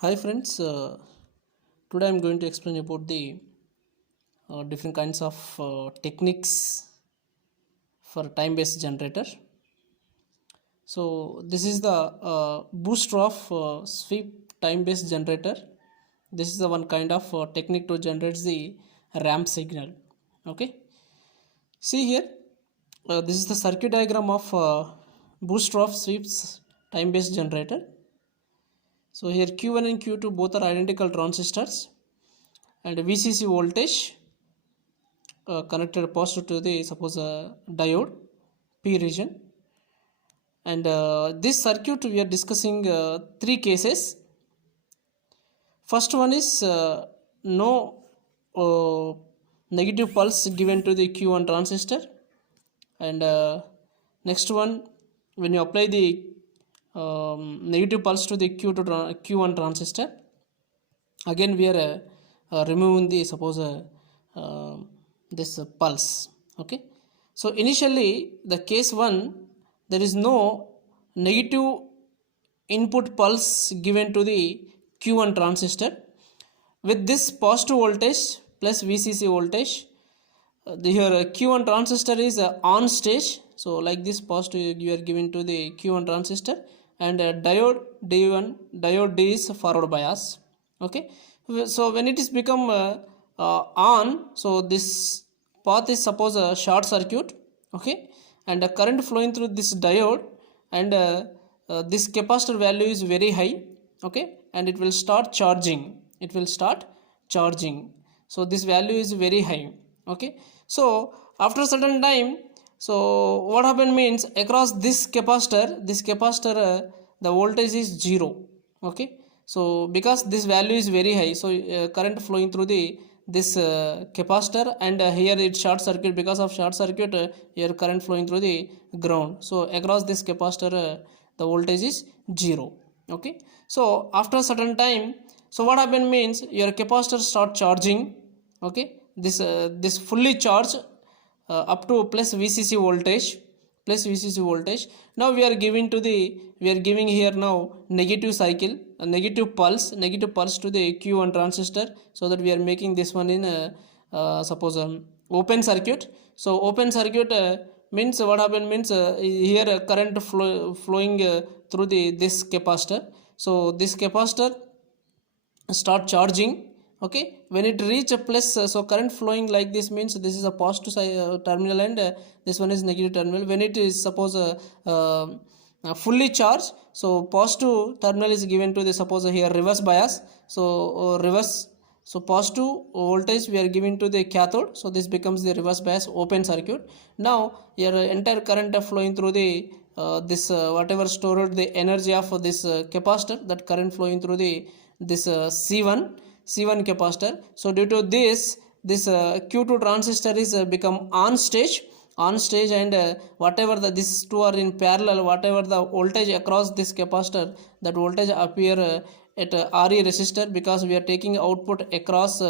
Hi friends, today I am going to explain about the different kinds of techniques for time-based generator. So this is the Bootstrap sweep time-based generator. This is the one kind of technique to generate the ramp signal. Okay, see here, this is the circuit diagram of Bootstrap sweeps time-based generator. So here Q1 and Q2 both are identical transistors, and VCC voltage connected positive to the suppose diode P region, and this circuit we are discussing three cases. First one is no uh, negative pulse given to the Q1 transistor, and next one, when you apply the negative pulse to the Q1 transistor, again we are removing the suppose this pulse. Okay, so initially the case 1, there is no negative input pulse given to the Q1 transistor. With this positive voltage plus VCC voltage, here Q1 transistor is on stage, so like this positive you are giving to the Q1 transistor, and diode D is forward bias. Okay, so when it is become on, so this path is suppose a short circuit. Okay, and the current flowing through this diode, and this capacitor value is very high. Okay, and it will start charging, so this value is very high. Okay, so after a certain time, so what happened means across this capacitor the voltage is 0. Okay, so because this value is very high, so current flowing through the this capacitor, and here it short circuit. Because of short circuit, here current flowing through the ground, so across this capacitor the voltage is 0. Okay, so after a certain time, so what happened means your capacitor start charging. Okay, this fully charged up to plus VCC voltage. Now we are giving here now negative cycle, negative pulse to the Q1 transistor, so that we are making this one in suppose open circuit. So open circuit means what happened means here current flowing through this capacitor, so this capacitor start charging. Okay, when it reach a plus, so current flowing like this means this is a positive terminal, and this one is negative terminal. When it is suppose fully charged, so positive terminal is given to the suppose here reverse bias, so positive voltage we are giving to the cathode, so this becomes the reverse bias open circuit. Now your entire current flowing through the this whatever stored the energy of this capacitor, that current flowing through the this C1 capacitor. So due to this Q2 transistor is become on stage, and whatever these two are in parallel, whatever the voltage across this capacitor, that voltage appear at RE resistor, because we are taking output across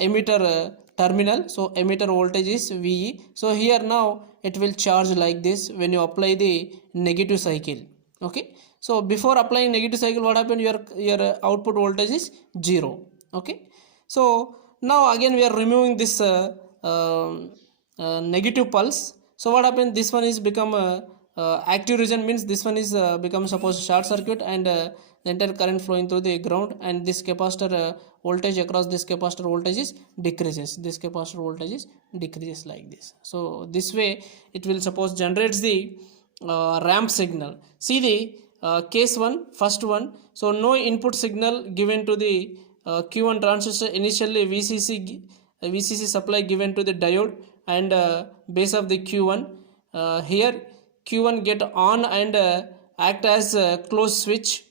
emitter terminal, so emitter voltage is VE. So here now it will charge like this when you apply the negative cycle. Okay, so before applying negative cycle, what happened, your output voltage is 0. Okay, so now again we are removing this negative pulse. So what happened, this one is become active region, means this one is become suppose short circuit, and the entire current flowing through the ground, and this capacitor voltage across this capacitor voltage is decreases, like this. So this way it will suppose generates the ramp signal. See the case 1, first one, so no input signal given to the Q1 transistor. Initially VCC supply given to the diode and base of the Q1. Here Q1 get on and act as a closed switch.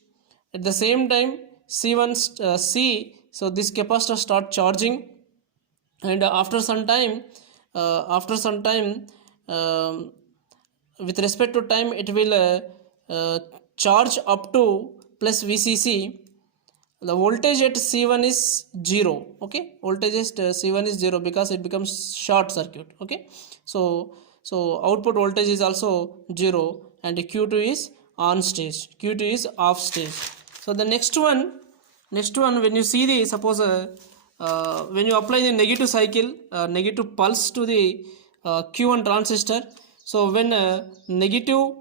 At the same time C1 so this capacitor start charging, and after some time with respect to time, it will charge up to plus VCC. The voltage at C1 is 0. Okay, voltage at C1 is 0 because it becomes short circuit. Okay, so output voltage is also 0, and Q2 is on stage, Q2 is off stage. So the next one when you see the suppose when you apply the negative cycle negative pulse to the Q1 transistor, so when negative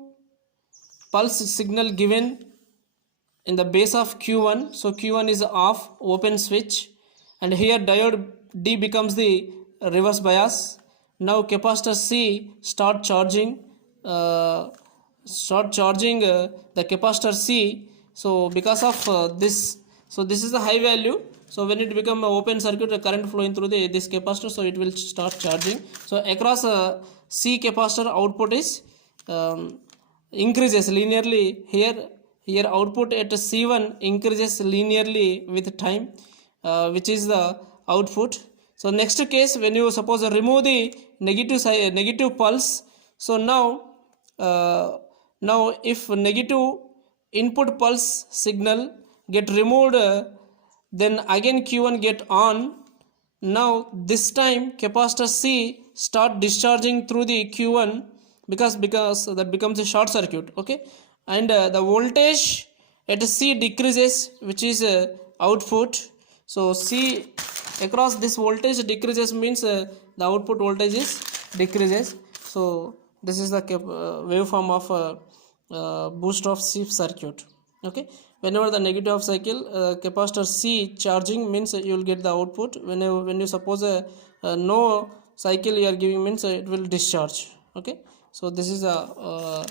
pulse signal given in the base of Q1, so Q1 is off, open switch, and here diode D becomes the reverse bias. Now capacitor C start charging the capacitor C. So because of this, so this is the high value, so when it become an open circuit, the current flowing through this capacitor, so it will start charging. So across C capacitor output is increases linearly. Here output at C1 increases linearly with time, which is the output. So next case, when you suppose remove the negative pulse, so now if negative input pulse signal get removed, then again Q1 get on. Now this time capacitor C start discharging through the Q1 because that becomes a short circuit, okay, and the voltage at C decreases, which is output. So C across this voltage decreases means the output voltage is decreases. So this is the waveform of Bootstrap shift circuit, okay. Whenever the negative of cycle capacitor C charging means you will get the output. When you suppose no cycle you are giving means it will discharge, okay. So this is about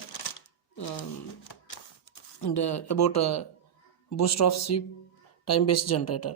Bootstrap sweep time based generator.